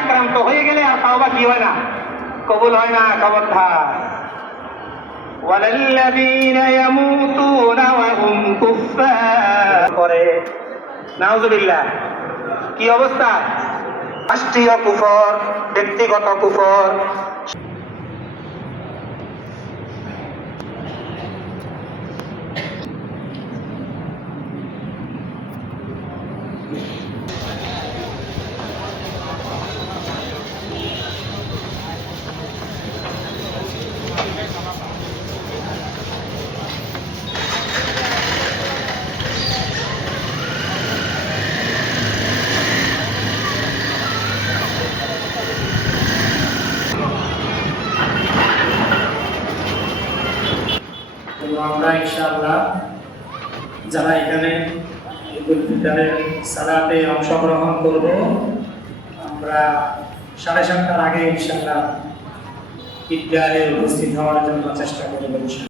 আক্রান্ত হয়ে গেলে আর তাওবা কি হয় না, কবুল হয় না। খবরদার। ওয়ালাল্লাযীনা ইয়ামুতুনা ওয়া হুম কুফফার করে নাউযুবিল্লাহ। কি অবস্থা? রাষ্ট্রীয় কুফর, ব্যক্তিগত কুফর। আমরা ইনশাআল্লাহ যারা এখানে ঈদুল ফিতরের সালাতে অংশগ্রহণ করব, আমরা 7:30টার আগে ইনশাআল্লাহ ঈদগাহে উপস্থিত হওয়ার জন্য চেষ্টা করব।